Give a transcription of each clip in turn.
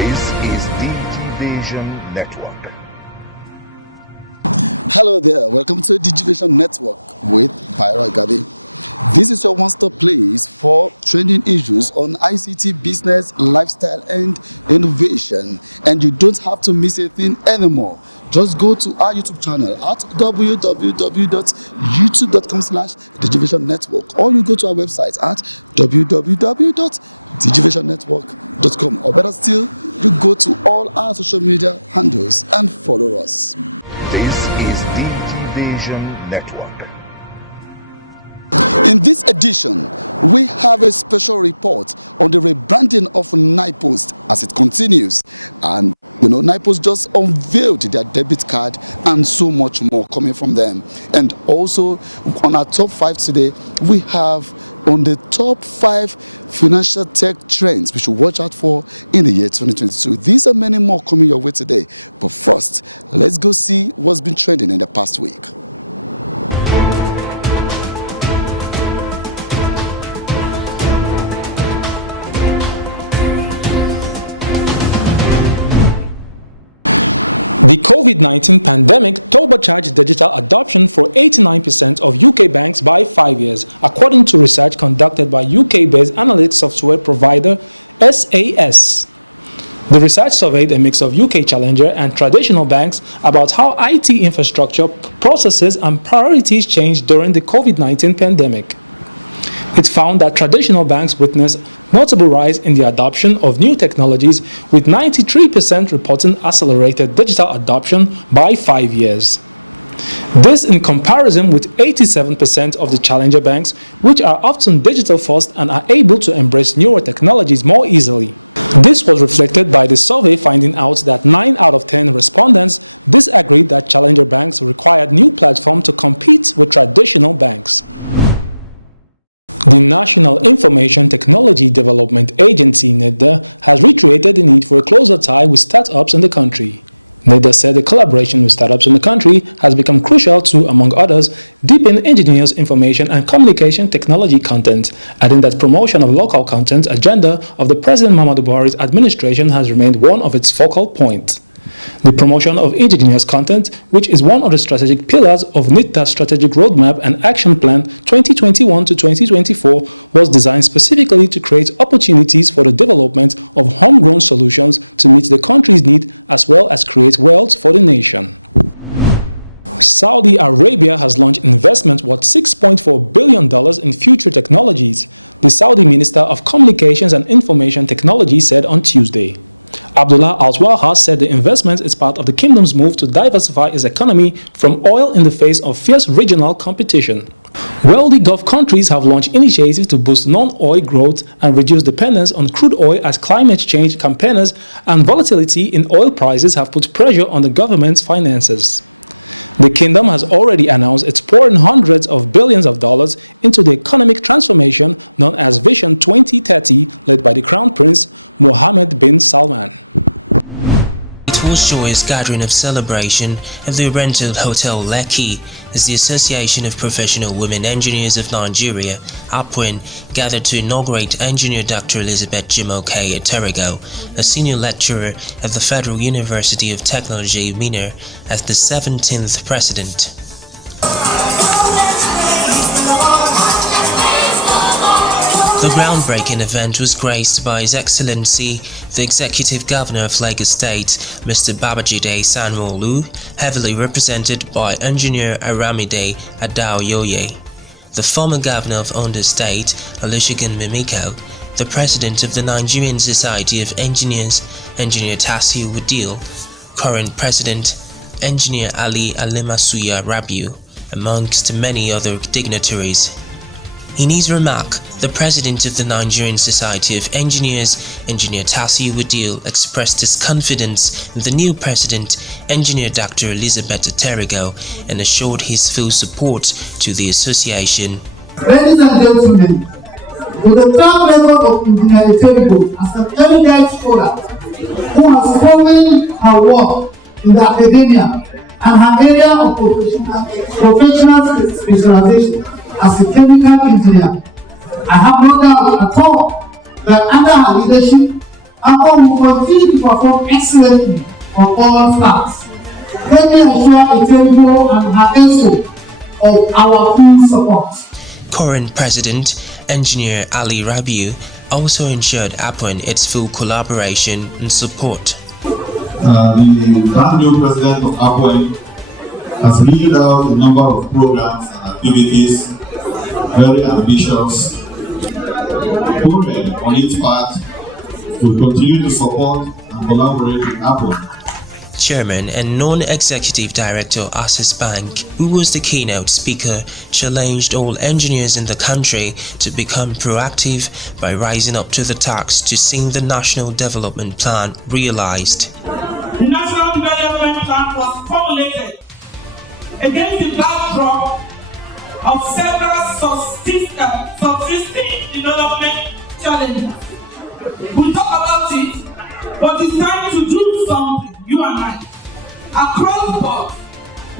This is Digivation Network. Hello there, welcome to Digivation Network with Byra Gadi. This is your one-stop place for trending issues on ICT, business, lifestyle, and innovation. And you don't have to miss a thing anymore. Just go to our YouTube channel at www.youtube.com/Digivation Network, or you go to our website at www.digivationnetwork.com, or better still, you go to all our social media handles and follow us. This is Digivation Network. In this edition, we have a special report on the rebranding of NiPost as it continues. And NiPost just unveiled their debit card and so much more coming from them. And also on our top 5 today, we have on the top 5 financial tech trends we should watch out for in the year 2022. These are many more coming your way today. But first, let's go see what's been trending in the past week. The COVID-19 pandemic turbocharged digital adoption for 89% of UK banks by 5 years, according to research conducted by UK-based analytics software provider SAS. The research surveyed a mix of UK challenger and traditional banks about how IT infrastructure, processes, and priorities changed during the COVID-19 pandemic. It found that traditional banks witnessed notable rise in the adoption of new technologies, with 93% reporting accelerated digital adoption by 5 years. This in comparison with 87% of the challenger banks, which are often digital first and are able to embrace newer technologies more easily. This was reflected by the survey finding out that 9 out of 10 respondents disagreed that challenger banks required new platforms to compete with traditional banks. The National Information Technology Development Agency, Nitda, has reiterated the need for a closer tie with startups in the country. Nitda said the collaboration with startups in the country has become crucial to, among others, deepen engineers' information and communication technology content, adding that promotion of local content agenda of the President Muhammadu Buhari's administration has remained one of its focal points. The promotion of indigenous content, which is one of the strategic pillars of Nitda's Strategic Roadmap and Action Plan 2021 to 2024, was designed specifically to create opportunities for the development of homegrown solutions to meet the country's need as well as create wealth for the nation. Saudi Arabia has launched investment worth $6.4 billion in future technologies, the Saudi Minister of Communications and Information Technology said on Tuesday. Abdullah Al-Waha said the investment is part of the kingdom's move to diversify its economy from oil in the face of fierce regional competition. Wealthy Gulf countries have launched initiatives to boost non-oil growth and reduce dependence on crude oil as climate change campaigners and volatility in oil prices have put pressure on the government's finances. The kingdom has already announced it's pouring hundreds of billions of dollars into the economic transformation known as Vision 2030, led by the Crown Prince Mohammed bin Salman. It was joyous gathering of celebration at the rented Hotel Lekki as the Association of Professional Women Engineers of Nigeria, APWEN, gathered to inaugurate Engineer Dr. Elizabeth Jimoke Eterigo, a senior lecturer at the Federal University of Technology, Minna, as the 17th president. The groundbreaking event was graced by His Excellency, the Executive Governor of Lagos State, Mr. Babajide Sanwo-Olu, heavily represented by Engineer Aramide Adaoyoye, the former Governor of Ondo State, Olusegun Mimiko, the President of the Nigerian Society of Engineers, Engineer Tasiu Wadil, current President, Engineer Ali Alimasuya Rabiu, amongst many other dignitaries. In his remark, the President of the Nigerian Society of Engineers, Engineer Tasiu Wadil, expressed his confidence in the new President, Engineer Dr. Elizabeth Eterigo, and assured his full support to the association. Ladies and gentlemen, with the track record of Engineer Eterigo as an erudite scholar who has proven her work in the academia and her area of professional specialization as a chemical engineer, I have no doubt at all that under her leadership, APWEN will continue to perform excellently on all fronts. Let me assure Etejo and her ESO of our full support. Current President, Engineer Ali Rabiu, also ensured APWEN its full collaboration and support. The brand new president of APWEN has laid out a number of programs and activities, very ambitious. APWEN, on its part, will continue to support and collaborate with APWEN. Chairman and non-executive director Access Bank, who was the keynote speaker, challenged all engineers in the country to become proactive by rising up to the task to see the National Development Plan realized. The National Development Plan was formulated against the backdrop of several subsisting development challenges. We talk about it, but it's time to do something, you and I. Across the board,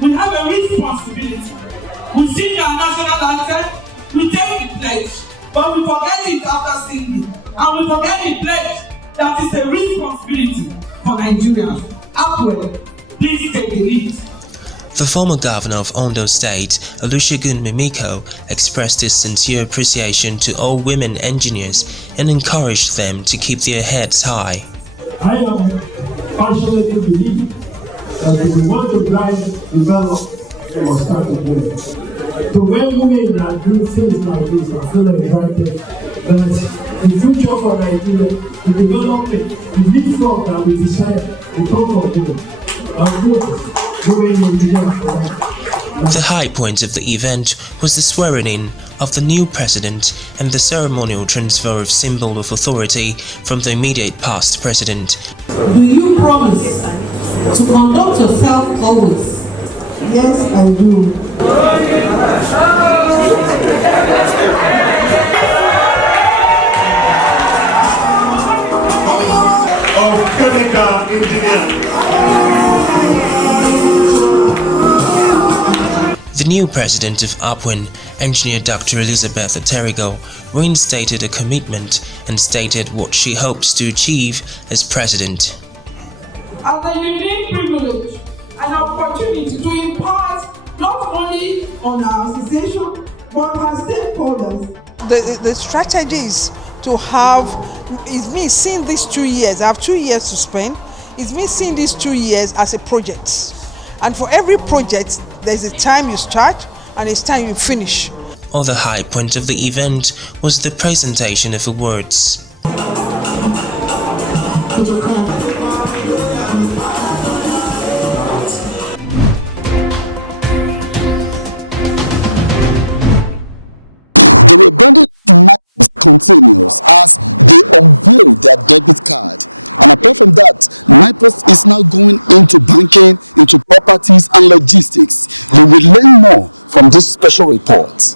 we have a responsibility. We sing our national anthem, we take the pledge, but we forget it after singing. And we forget the pledge that is a responsibility for Nigeria. APWEN, please take the lead. The former governor of Ondo State, Olusegun Mimiko, expressed his sincere appreciation to all women engineers and encouraged them to keep their heads high. I am passionately believing that if we want to drive development, we must start again. So when women are doing things like this, I feel excited that the future for Nigeria, the development, the leapfrog that we decide to go for women. The high point of the event was the swearing-in of the new president and the ceremonial transfer of symbol of authority from the immediate past president. Do you promise to conduct yourself always? Yes, I do. Of chemical engineering. The new president of APWEN, Engineer Dr. Elizabeth Oterigo, reinstated a commitment and stated what she hopes to achieve as president. As a unique privilege and opportunity to impart not only on our association but our stakeholders. The strategies to have is me seeing these 2 years. I have 2 years to spend. It's me seeing these 2 years as a project, and for every project there's a time you start and it's time you finish. Other high point of the event was the presentation of awards. The rebranding continues as they unveil their debit card. And apart from that, NIPOS is now going into banking, into properties and logistics. You will learn more from this special report.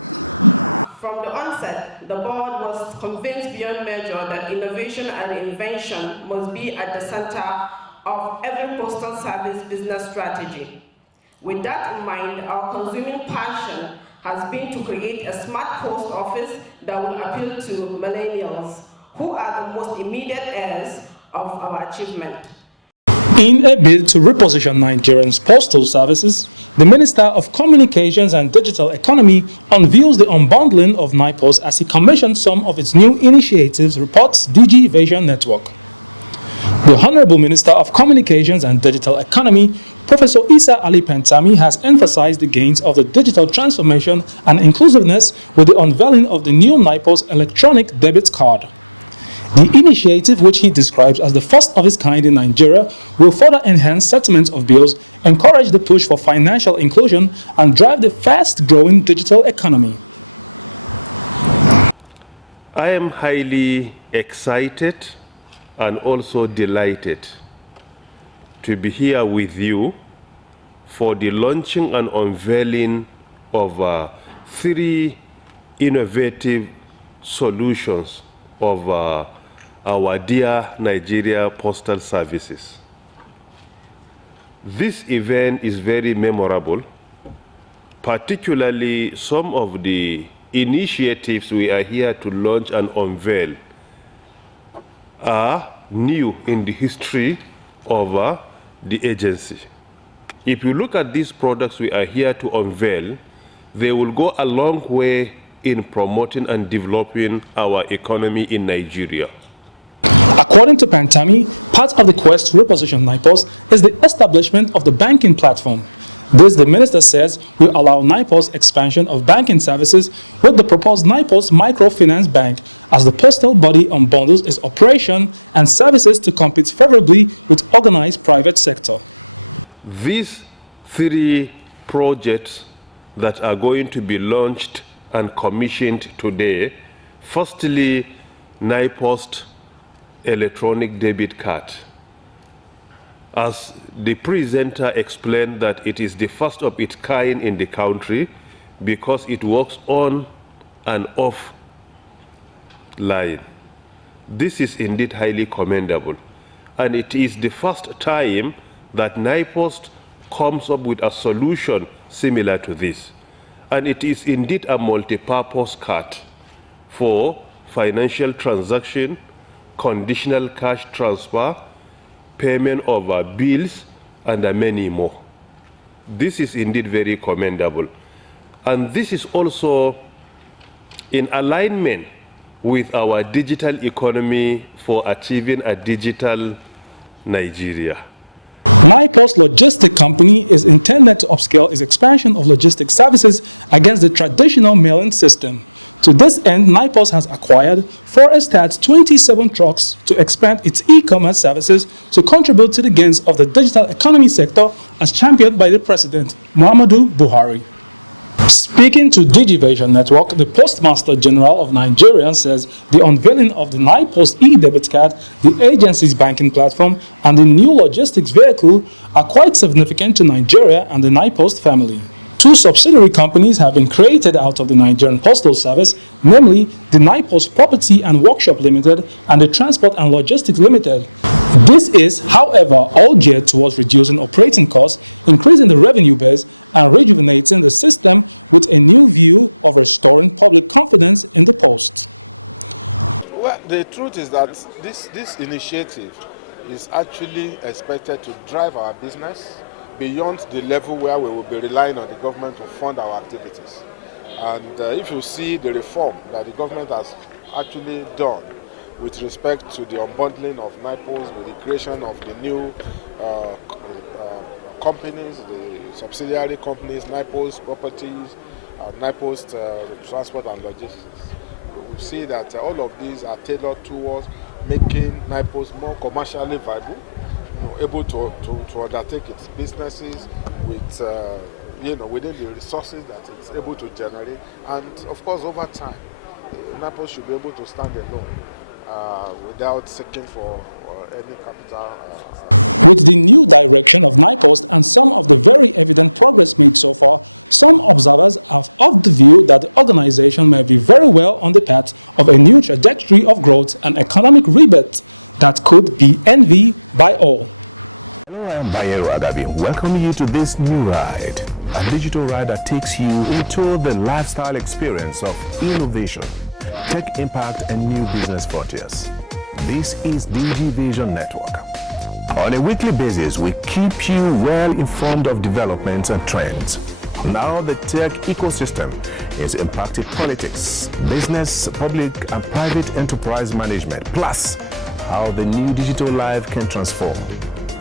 From the onset, the board was convinced beyond measure that innovation and invention must be at the center of every postal service business strategy. With that in mind, our consuming passion has been to create a smart post office that will appeal to millennials, who are the most immediate heirs of our achievement. In a bid to reposition Nigeria's postal services, the Minister of Communications and Digital Economy unveils the unbundling of NIPOS as he commissions some of its new initiatives, reports Digivation Network. The Honorable Minister of Communications and Digital Economy, Professor Isa Ali Pentami, has emphasized the gains of the digital transformation and inclusiveness with the unveiling of the new NIPOS electronic debit card. The initiative, which he describes as the first of its kind in Nigeria, will further enhance settlement of bills, encourage the push for financial inclusion, and drive the fast-growing digital economy. I am highly excited and also delighted to be here with you for the launching and unveiling of 3 innovative solutions of our dear Nigeria Postal Services. This event is very memorable, particularly some of the initiatives we are here to launch and unveil are new in the history of the agency. If you look at these products we are here to unveil, they will go a long way in promoting and developing our economy in Nigeria. According to Pantami, part of the quest to reposition NIPOS is the establishment of the banking platform. This, the minister says, will allow NIPOS expansion of banking services with the proposed NIPOS Microfinance Bank as the postal body unbundles its operation and services to compete favorably with organized private sector. These 3 projects that are going to be launched and commissioned today, firstly, NIPOS electronic debit card. As the presenter explained, that it is the first of its kind in the country because it works on and off line. This is indeed highly commendable, and it is the first time that NIPOS comes up with a solution similar to this. And it is indeed a multi-purpose card for financial transaction, conditional cash transfer, payment of bills, and many more. This is indeed very commendable. And this is also in alignment with our digital economy for achieving a digital Nigeria. NIPOS Logistic Company is intended to upscale its expansion of logistic services against the traditional mailing system. To this end, NIPOS has acquired Forestar's 27 trucks to expand its e-commerce services to contribute to the gains of the digital economy sector as championed by the President, Muhammadu Buhari. Speaking to Digivation Network, the Postmaster General of Nigeria says the unveiling of the NIPOS e-debit card, the agency's banking platform, and the new logistics vehicle are quite significant to Nigeria and the NIPOS family. 2 subsidiary companies have been created out of the Nigerian Postal Service, namely the NIPOS Property and Workshop Limited and the Transport and Logistics Limited. This is, however, all geared towards reducing operating costs, increasing the revenue base, and rejuvenating the system with a new view of restoring public confidence in the post. Well, the truth is that this initiative is actually expected to drive our business beyond the level where we will be relying on the government to fund our activities. And if you see the reform that the government has actually done with respect to the unbundling of NIPOS, with the creation of the new companies, the subsidiary companies, NIPOS Properties, NIPOS Transport and Logistics, we see that all of these are tailored towards making NIPOS more commercially viable, able to undertake its businesses with within the resources that it's able to generate, and of course over time NIPOS should be able to stand alone without seeking for any capital. With the new direction of NIPOS and some of the very evident progress made so far, some observers are of the view that the organization may be very well on the path of a new trajectory of growth and economic rebirth that could be envied by all. Hello, I am Bayero Agabi, welcoming you to this new ride, a digital ride that takes you into the lifestyle experience of innovation, tech impact, and new business frontiers. This is Digivation Network. On a weekly basis, we keep you well informed of developments and trends. Now the tech ecosystem is impacting politics, business, public and private enterprise management, plus how the new digital life can transform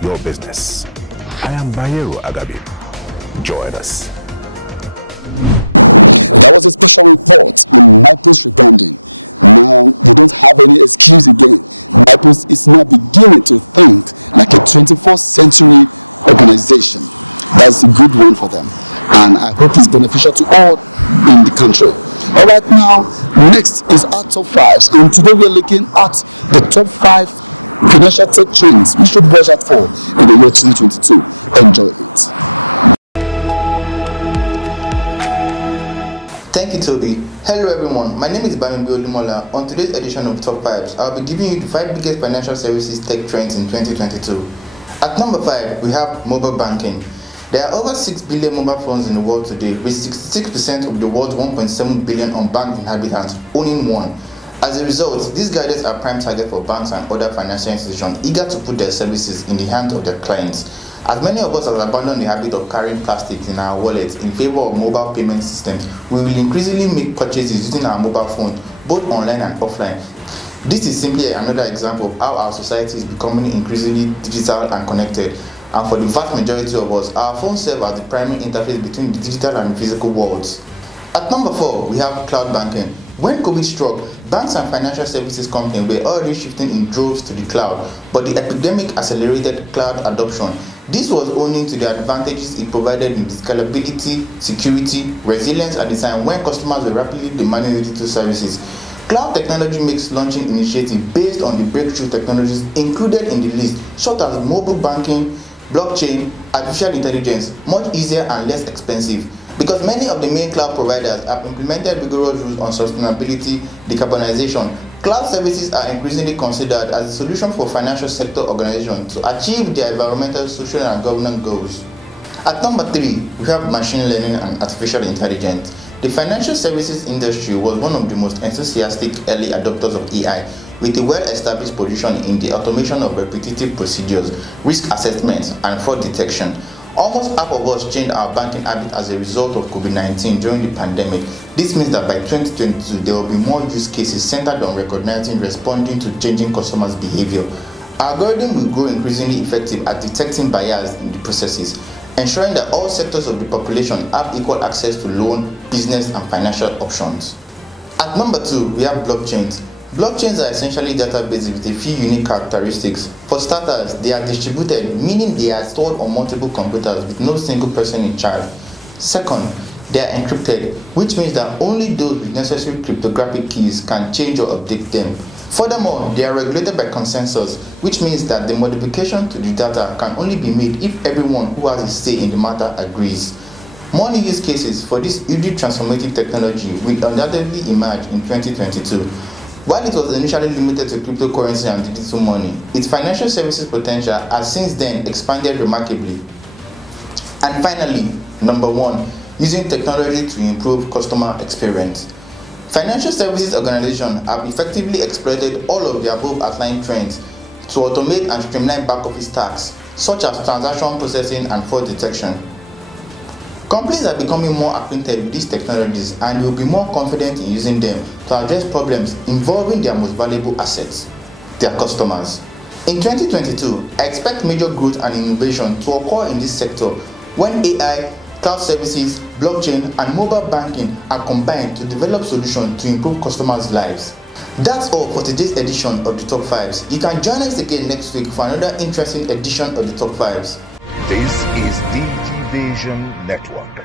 your business. I am Bayero Agabi. Join us. That was a special report on NIPOS rebranding. Now they don't have any excuse again. NIPOS is now beginning to think like a 21st century organization. That's a good one for them, and I hope it's beneficial to all in the country. All right, now next is our top 5s, and today we're looking at the top 5 financial tech trends we should watch out for in the year 2022. Enjoy it. Thank you, Toby. Hello everyone, my name is Bambi Olimola. On today's edition of Top 5s, I'll be giving you the 5 biggest financial services tech trends in 2022. At number 5, we have mobile banking. There are over 6 billion mobile phones in the world today, with 66% of the world's 1.7 billion unbanked inhabitants owning one. As a result, these gadgets are prime target for banks and other financial institutions eager to put their services in the hands of their clients. As many of us have abandoned the habit of carrying plastic in our wallets in favor of mobile payment systems, we will increasingly make purchases using our mobile phone, both online and offline. This is simply another example of how our society is becoming increasingly digital and connected. And for the vast majority of us, our phones serve as the primary interface between the digital and physical worlds. At number 4, we have cloud banking. When COVID struck, banks and financial services companies were already shifting in droves to the cloud, but the epidemic accelerated cloud adoption. This was owing to the advantages it provided in scalability, security, resilience at the time when customers were rapidly demanding digital services. Cloud technology makes launching initiatives based on the breakthrough technologies included in the list, such as mobile banking, blockchain, artificial intelligence, much easier and less expensive. Because many of the main cloud providers have implemented rigorous rules on sustainability, decarbonization, cloud services are increasingly considered as a solution for financial sector organizations to achieve their environmental, social, and governance goals. At number 3, we have machine learning and artificial intelligence. The financial services industry was one of the most enthusiastic early adopters of AI, with a well-established position in the automation of repetitive procedures, risk assessment, and fraud detection. Almost half of us changed our banking habit as a result of COVID-19 during the pandemic. This means that by 2022, there will be more use cases centered on recognizing, responding to changing customers' behavior. Our algorithm will grow increasingly effective at detecting bias in the processes, ensuring that all sectors of the population have equal access to loan, business, and financial options. At number 2, we have blockchains. Blockchains are essentially databases with a few unique characteristics. For starters, they are distributed, meaning they are stored on multiple computers with no single person in charge. Second, they are encrypted, which means that only those with necessary cryptographic keys can change or update them. Furthermore, they are regulated by consensus, which means that the modification to the data can only be made if everyone who has a say in the matter agrees. More new use cases for this hugely transformative technology will undoubtedly emerge in 2022. While it was initially limited to cryptocurrency and digital money, its financial services potential has since then expanded remarkably. And finally, number 1, using technology to improve customer experience. Financial services organizations have effectively exploited all of the above outlined trends to automate and streamline back-office tasks, such as transaction processing and fraud detection. Companies are becoming more acquainted with these technologies and will be more confident in using them to address problems involving their most valuable assets, their customers. In 2022, I expect major growth and innovation to occur in this sector when AI, cloud services, blockchain, and mobile banking are combined to develop solutions to improve customers' lives. That's all for today's edition of the Top 5s. You can join us again next week for another interesting edition of the Top 5s. This is Digivation Network.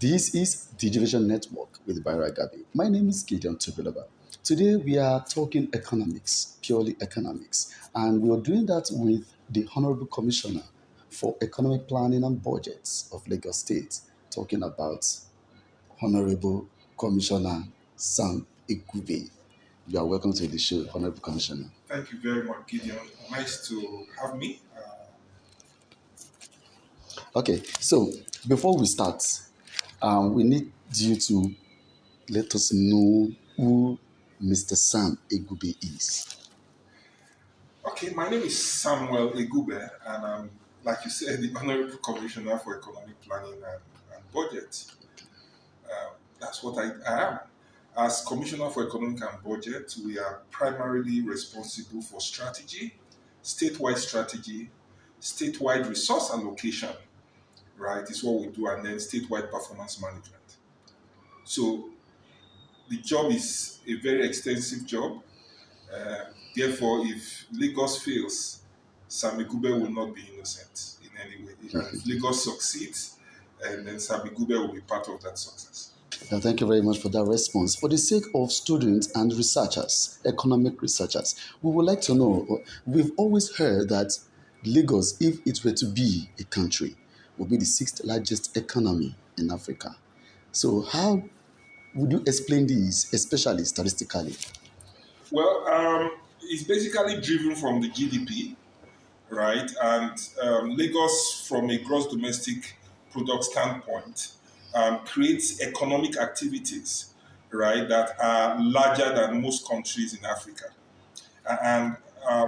This is Digivation Network with Byra Gabi. My name is Gideon Tupilaba. Today we are talking economics, purely economics, and we are doing that with the Honorable Commissioner for Economic Planning and Budgets of Lagos State, talking about Honorable Commissioner Sam Igube. You are welcome to the show, Honorable Commissioner. Thank you very much, Gideon. Nice to have me. Okay, so before we start, we need you to let us know who Mr. Sam Igube is. Okay, my name is Samuel Igube, and I'm, like you said, the Honorable Commissioner for Economic Planning and Budget. That's what I am. As Commissioner for Economic and Budget, we are primarily responsible for strategy, statewide resource allocation, right, is what we do, and then statewide performance management. So the job is a very extensive job. Therefore, if Lagos fails, Sam Igube will not be innocent in any way. If Lagos succeeds, and then Sam Igube will be part of that success. Thank you very much for that response. For the sake of students and researchers, economic researchers, we would like to know, we've always heard that Lagos, if it were to be a country, would be the 6th largest economy in Africa. So how would you explain this, especially statistically? Well, it's basically driven from the GDP, right? And Lagos, from a gross domestic product standpoint, creates economic activities right, that are larger than most countries in Africa. And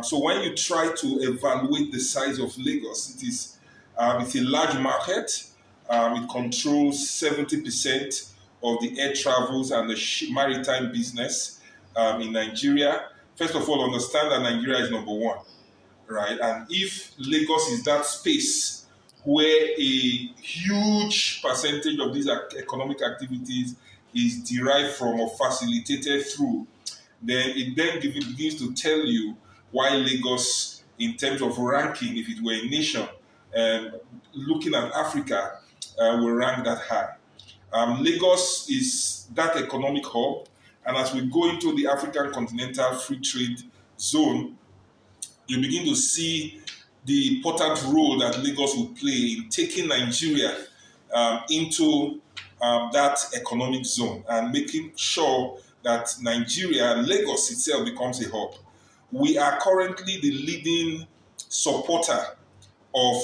so when you try to evaluate the size of Lagos, it's a large market. It controls 70% of the air travels and the maritime business in Nigeria. First of all, understand that Nigeria is number one, right? And if Lagos is that space where a huge percentage of these economic activities is derived from or facilitated through, then it begins to tell you why Lagos, in terms of ranking, if it were a nation, looking at Africa, will rank that high. Lagos is that economic hub, and as we go into the African Continental Free Trade Zone, you begin to see the important role that Lagos will play in taking Nigeria into that economic zone and making sure that Nigeria, Lagos itself, becomes a hub. We are currently the leading supporter of,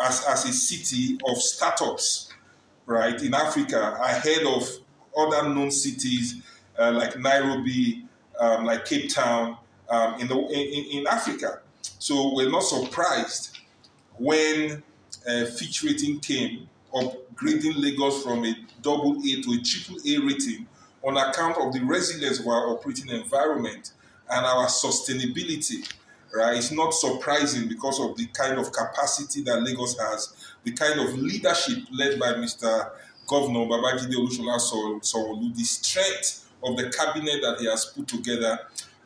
as a city, of startups, right, in Africa, ahead of other known cities like Nairobi, like Cape Town, in Africa. So we're not surprised when Fitch rating came, upgrading Lagos from a AA to a AAA rating on account of the resilience of our operating environment and our sustainability. Right? It's not surprising because of the kind of capacity that Lagos has, the kind of leadership led by Mr. Governor Babajide Olusola Sanwo-Olu, the strength of the cabinet that he has put together,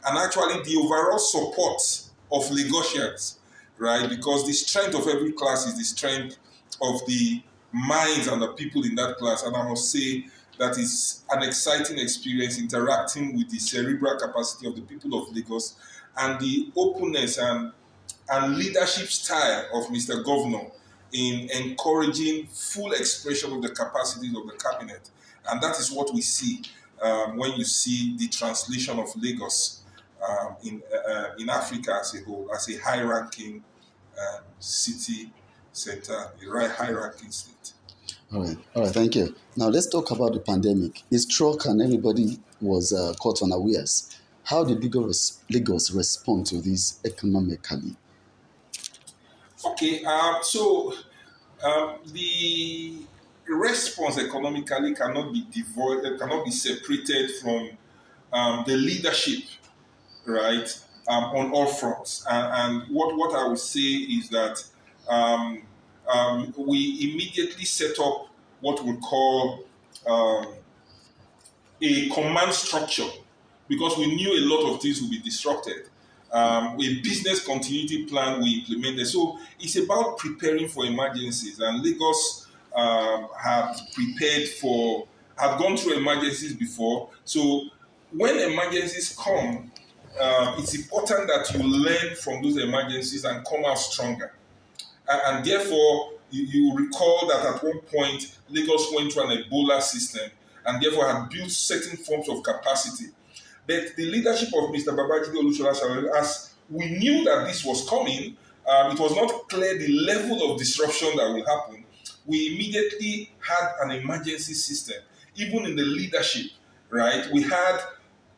and actually the overall support of Lagosians, right? Because the strength of every class is the strength of the minds and the people in that class. And I must say that is an exciting experience interacting with the cerebral capacity of the people of Lagos and the openness and leadership style of Mr. Governor in encouraging full expression of the capacities of the cabinet. And that is what we see when you see the translation of Lagos in Africa as a whole, as a high-ranking city center, a high-ranking state. All right, thank you. Now let's talk about the pandemic. It struck and everybody was caught unawares. How did Lagos respond to this economically? Okay, so the response economically cannot be separated from the leadership, right, on all fronts. And what I would say is that we immediately set up what we call a command structure, because we knew a lot of things would be disrupted. A business continuity plan we implemented. So it's about preparing for emergencies, and Lagos have gone through emergencies before. So when emergencies come, it's important that you learn from those emergencies and come out stronger. And therefore, you recall that at one point, Lagos went through an Ebola system and therefore had built certain forms of capacity. But the leadership of Mr. Babajide Olusola, as we knew that this was coming, it was not clear the level of disruption that will happen. We immediately had an emergency system, even in the leadership, right? We had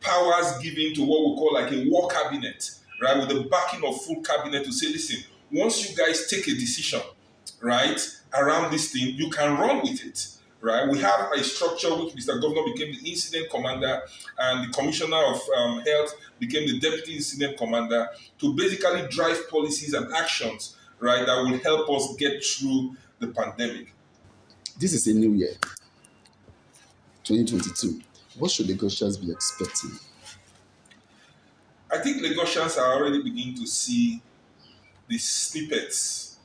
powers given to what we call like a war cabinet, right? With the backing of full cabinet to say, listen, once you guys take a decision, right, around this thing, you can run with it. Right, we have a structure which Mr. Governor became the incident commander, and the Commissioner of Health became the deputy incident commander to basically drive policies and actions, right, that will help us get through the pandemic. This is a new year, 2022. What should Lagosians be expecting? I think Lagosians are already beginning to see the snippets.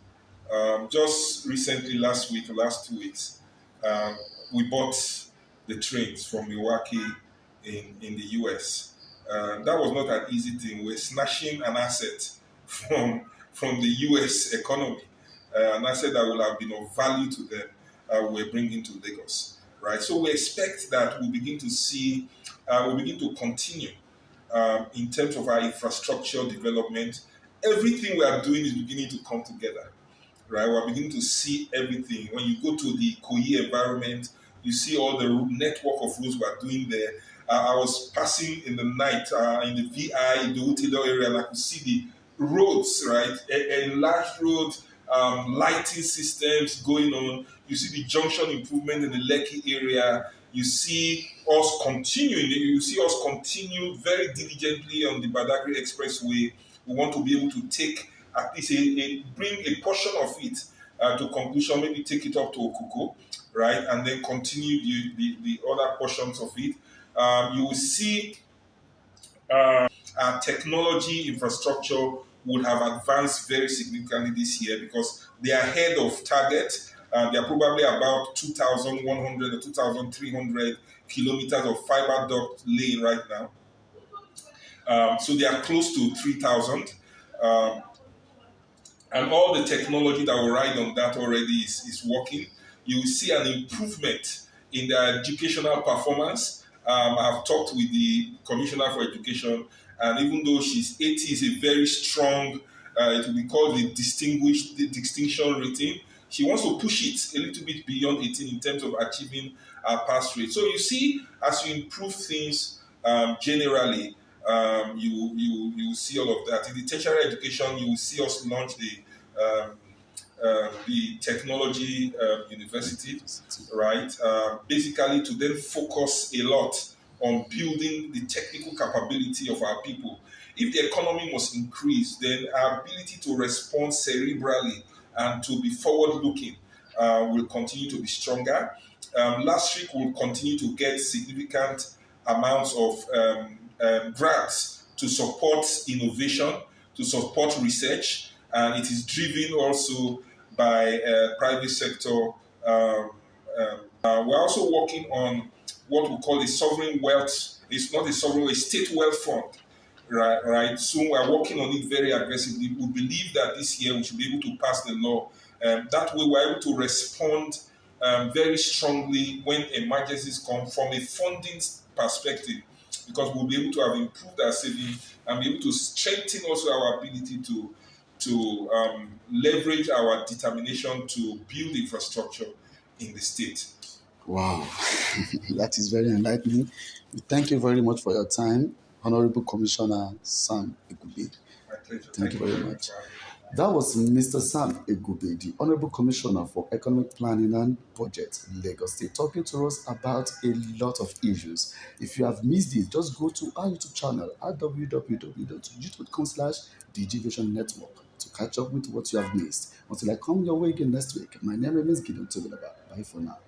Just recently, last 2 weeks, we bought the trains from Milwaukee in the US. That was not an easy thing. We're snatching an asset from the US economy, an asset that will have been of value to them, we're bringing to Lagos. Right? So we expect that we'll begin to continue in terms of our infrastructure development. Everything we are doing is beginning to come together. Right, we're beginning to see everything. When you go to the Koyi environment, you see all the network of roads we're doing there. I was passing in the night in the VI, in the Utilo area, and I could see the roads, right? Enlarged roads, lighting systems going on. You see the junction improvement in the Lekki area. You see us continuing. You see us continue very diligently on the Badagry Expressway. We want to be able to take at least bring a portion of it to conclusion, maybe take it up to Okuko, right, and then continue the other portions of it. You will see our technology infrastructure would have advanced very significantly this year because they are ahead of target. They are probably about 2,100 or 2,300 kilometers of fiber duct laying right now. So they are close to 3,000. And all the technology that will ride on that already is working. You will see an improvement in their educational performance. I've talked with the Commissioner for Education, and even though she's 80, is a very strong, it will be called the distinction rating. She wants to push it a little bit beyond 18 in terms of achieving a pass rate. So you see, as you improve things generally, you will see all of that. In the tertiary education, you will see us launch the technology university, right? Basically, to then focus a lot on building the technical capability of our people. If the economy must increase, then our ability to respond cerebrally and to be forward-looking will continue to be stronger. Last week, we'll continue to get significant amounts of grants to support innovation, to support research, and it is driven also by private sector. We're also working on what we call a sovereign wealth. It's not a sovereign wealth, a state wealth fund, right? So we're working on it very aggressively. We believe that this year we should be able to pass the law. That way we're able to respond very strongly when emergencies come from a funding perspective, because we'll be able to have improved our saving and be able to strengthen also our ability to leverage our determination to build infrastructure in the state. Wow, that is very enlightening. Thank you very much for your time, Honorable Commissioner Sam Egube. My pleasure. Thank you very much. That was Mr. Sam Egube, the Honorable Commissioner for Economic Planning and Budget in Lagos State, talking to us about a lot of issues. If you have missed it, just go to our YouTube channel at www.youtube.com/Digivation Network to catch up with what you have missed. Until I come your way again next week, my name is Gideon Tobilaba. Bye for now.